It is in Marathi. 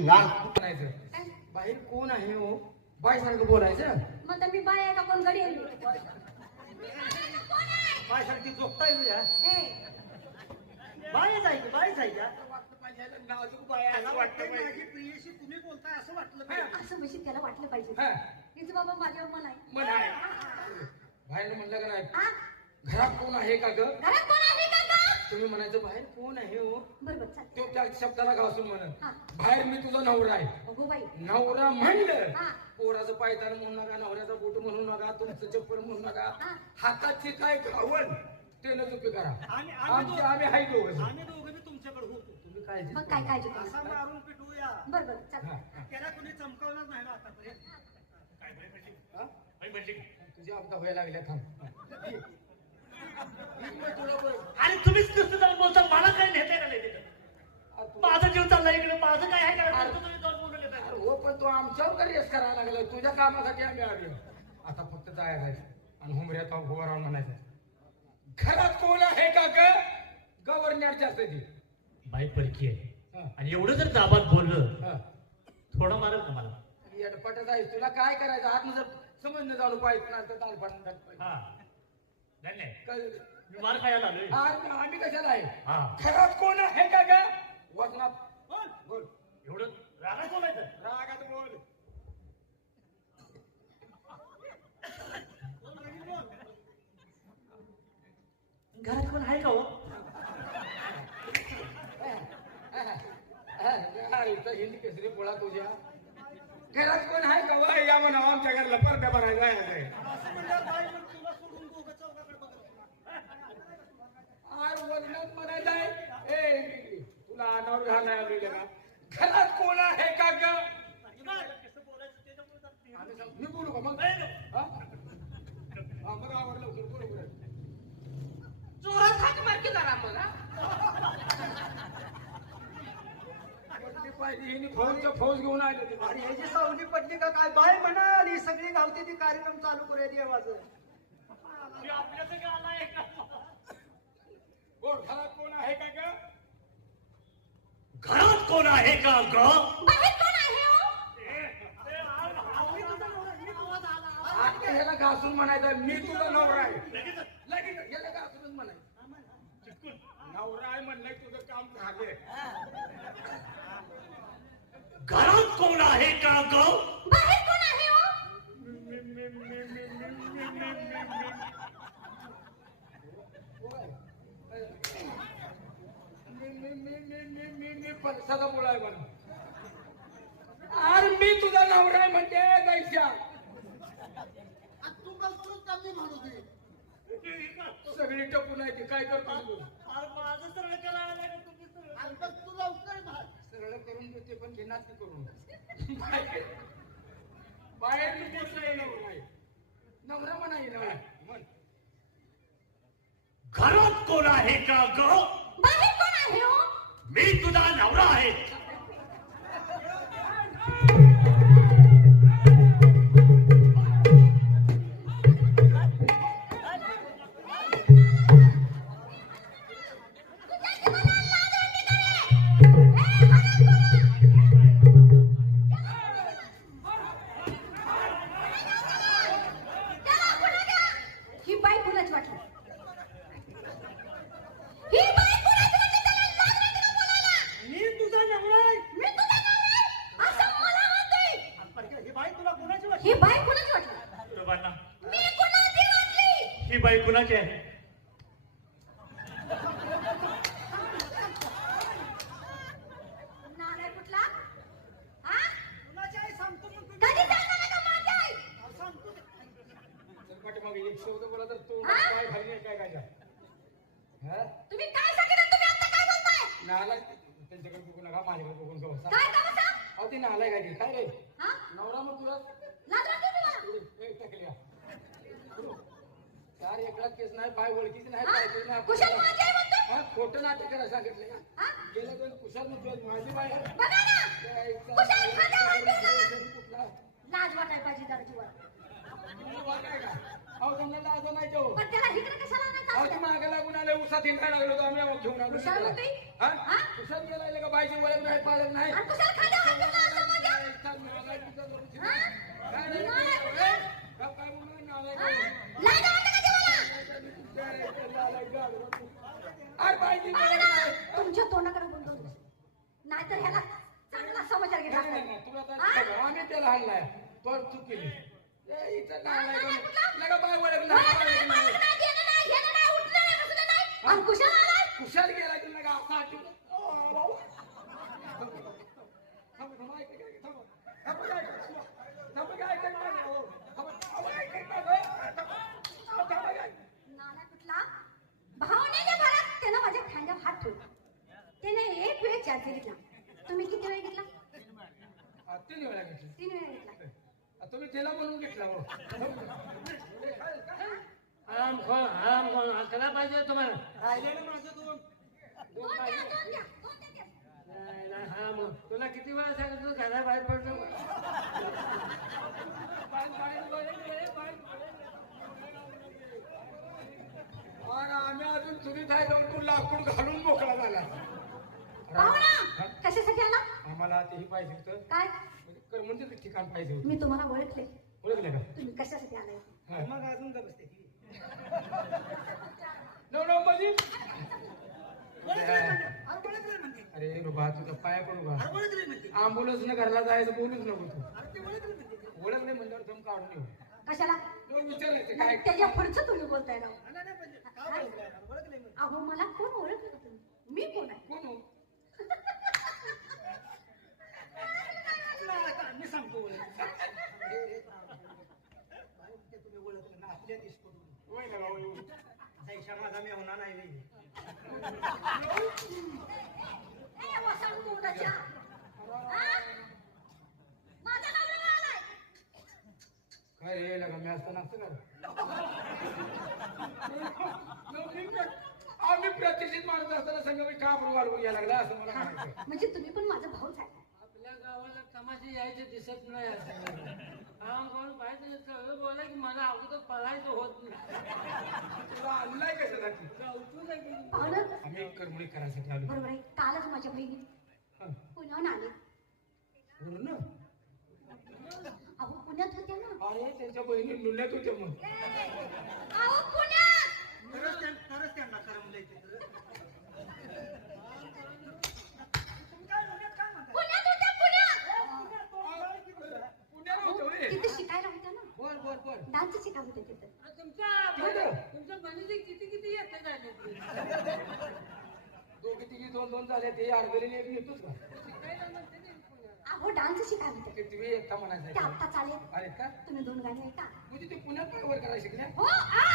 म्हणायचं बाहेर कोण आहे हो बाय सारखं बोलायचं मग मी बाय आहे का कोण गडी आहे बाय सारखी झोपताय तुझ्या ए बाय जायचं बाय जायच्या वाटतं माझी प्रियशी तुम्ही बोलताय असं वाटलं पाहिजे. असं म्हणजे त्याला वाटलं पाहिजे हा. तिचं बाबा माझ्यावर मन आहे मन आहे. बाहेर म्हणलं का नाही हा? घरात कोण आहे का ग घरात कोण आहे का ग? तुम्ही म्हणायचं बाहेर कोण आहे हो बरोबर चालेल तो त्या शब्दाला घासून म्हणत हा. बाहेर मी तुझा नवरा आहे अगो बाई नवरा म्हणलं हा. पोराचं पायतान म्हणू नका नवऱ्याचा बूट म्हणू नका तुमचं चप्पल म्हणू नका हा. हाताची काय घावन ते न चुकी करा आणि आम्ही हाय दोघं आम्ही दोघं बी तुमच्याकडे होतो तुम्ही काय मग काय काय असा चुकलं मारून पिटूया बरोबर चालेल त्याला कुणी चमकवणार नाही ना आतापर्यंत तुझी आपदा व्हायला लागल्या थांब आणि तुम्हीच नुसतं जाऊन बोलता मला काय नेते का नाही तिथं माझा जीव चालला इकडे माझं काय आहे का तुम्ही जाऊन बोलून घेताय हो पण तू आमच्यावर का रेस करायला लागला तुझ्या कामासाठी आम्ही आलो आता फक्त जायचं आणि हुमऱ्यात उभं राहून म्हणायचं घरात कोण आहे का ग गव्हर्नरच्या ती बाई परकी आहे हा. आणि एवढं जर दाबात बोललं हा. थोडं मारेल का मला येडपटच आहे तुला काय करायचं आत जर समजणं जाणू पाहिजे ना तर तालपण हा नाही मी मार खायला आलोय आम्ही कशाला आहे हा घरात कोण आहे का ग वचनात बोल बोल एवढं रागात बोलायचं रागात बोल घरात कोण आहे का हो इथं हिंद केसरी पोळा तुझ्या घरात कोण आहे का वय या म्हणा आमच्या घरला परद्या भरायला आहे असं म्हणल्यावर बाई मग तुला सोडून दोघं चौकाकडे बघत आर वजनात म्हणायचं आहे ए तुला अनावर घालायला आलेलं का घरात कोण आहे का ग कसं बोलायचं त्याच्यामुळे जाते. मी बोलू का मग हा? हा, मग आवडलं लवकर बरोबर आहे जोरात हाक मार की जरा मग पडली पाहिजे हिने फौजच्या फौज घेऊन आले होते आणि ह्याची सावली पडली का काय बाय म्हणा आणि सगळी गावती ती कार्यक्रम चालू करूया देवाचं आपल्या सगळं आलाय का बोल घरात कोण आहे का ग घरात कोण आहे का ग बाहेर कोण आहे हो? आता ह्याला घासून म्हणायचं मी तुझा नवरा आहे लगेच ह्याला घासूनच म्हणायचं नवरा आहे म्हणलं तुझं काम झालंय घरात कोण आहे का ग बाहेर कोण आहे हो? मी सदा बोलाय म्हणून अरे मी तुझा नवरा आहे म्हणते जायच्या तू बोलतोस का मी म्हणू दे सगळी टपून आहे ती काय करतो तू माझं सरळ करायला लागलं तुम्ही सरळ तू लवकर भाग सरळ करून देते पण घेणार ती करून बाहेर मी पोचलाय नवरा आहे नवरा म्हणाय नवरा म्हण घरात कोण आहे का ग बाहेर कोण आहे हो? मी तुझा नवरा आहे ही बाई कुणाची वाटली ही बाई कुणाची वाटली त्याला लाज वाटते का बोलायला? मी तुझा नवरा आहे मी तुझा नवरा आहे असं मला म्हणते ही बाई तुला कोणाची वाटली ही बाई कुणाची वाटली बरोबर मी कुणाची वाटली ही बाई कुणाची आहे नालाय कुठला हा कुणाची आहे सांगतो पण तू कधी जाणार का माझी आई सांगतो मग एक शब्द बोला तर तो हा? काय खाली नाही काय काय हा तुम्ही काय सांगितलं तुम्ही आता काय बोलताय नालाय त्यांच्याकडे बघू नका माझ्याकडे बघून जाऊ काय का बसा अहो ती नालाय काय ती काय रे हा नवरा मग तुला लाज वाटते तुम्हाला टाकल्या चार एकला केस नाही बाय ओळखीची नाही हा? पाहिजे नाही कुशल माझी आई म्हणतो हा खोटं नाटक करा सांगितलं ना हा गेलं दोन कुशाल म्हणतो माझी बाय आहे. बघा ना त्या इथला कुशाल खांद्यावर हात ठेवला. कुठला लाज वाटायला पाहिजे जरा जीवाला तुम्ही वागाय का अहो त्यांना लाज नाही देऊ पण त्याला इकडे कशाला नाही अहो का ती मागे लागून आले उसात हिंडा लागलो होतो आम्ही घेऊन आलो कुशाल होती? हा हा? कुशाल गेला का बायची ओळख नाही पालक नाही आणि कुशाल खांद्यावर हात ठेवला. पाहिजे तुमच्या तोंडाकडे बोलतो नाहीतर ह्याला चांगला समाचार घेतला नाही, नाही, तुला तर आम्ही त्याला हल्लाय तर चूक केली इथं नाही लगा बाय वळख कुशाल गेला की लगा असा भावनेच्या भरात त्यानं माझ्या खांद्यावर हात ठेवला त्याने एक वेळ चार्ज घेतला तुम्ही किती वेळ घेतला 3 वेळा घेतली 3 वेळा घेतला तुम्ही त्याला म्हणून घेतला हो आराम खोल करा पाहिजे तुम्हाला दोन द्या, दोन द्या, दोन द्या. हा मग तुला किती वेळा सांगितलं घरा बाहेर पडतो आणि आम्ही अजून चुलीत आहे जाऊन तू लाकूड घालून मोकळा झाला पाहुणा कशासाठी आला आम्हाला तेही पाहिजे होतं काय करमणचं ठिकाण पाहिजे होतं मी तुम्हाला ओळखले ओळखलं का तुम्ही कशासाठी आलाय हा. मग अजून का बसते नवरा मध्ये अरे बाबा तुझा पाया पडू का आंबुलन्स न घरला जायचं बोलूच नको तू ओळखले म्हणल्यावर दम काढून येऊ कशाला विचारायचं काय त्याच्या पुढचं तुम्ही बोलताय राव अहो मला कोण ओळखलं का तुम्ही मी कोण आहे कोण हो मी सांगतो तुम्ही ओळखलं ना आपल्या दिसतो होय ना भाऊ. माझा मी होणार नाही ए, वसाड तोंडाच्या. हा? माझा नवरा आलाय. काय रे लगा मी असताना असं कर आम्ही प्रतिष्ठित माणूस असताना संघ मी का आपण वाढवून घ्यायला लागला असं मला म्हणायचं म्हणजे तुम्ही पण माझा भाऊच आहे आपल्या गावाला तमाशे यायचे दिसत नाही असं पाहिजे बोला की मला अगोदर पळायचं होत नाही तुला आणलाय कशासाठी पाहुणं आम्ही करमणी करायसाठी आलो बरोबर आहे कालच माझ्या बहिणी हं. पुण्याहून आले बोलू ना अहो पुण्यात होत्या ना अरे त्यांच्या बहिणी लुल्यात होत्या मग अहो पुण्यात तरच त्यांना करमलंय तिथं पुण्यात होत्या पुण्यात पुण्याला होतं होय. तिथे शिकायला होत्या ना बर डान्स शिकायला होते तिथे तुमच्या बहिणीचे किती येते झाले दोघी तिघी दोन झाले ते अर्धलेली एक येतोच का अहो डान्स शिकायला होते ते तुम्ही एकटा ते म्हणायचं आत्ता चालेल अरे का तुम्ही 2 गाणी ऐका म्हणजे ते पुण्यात बरोबर करायला शिकल्या हो आ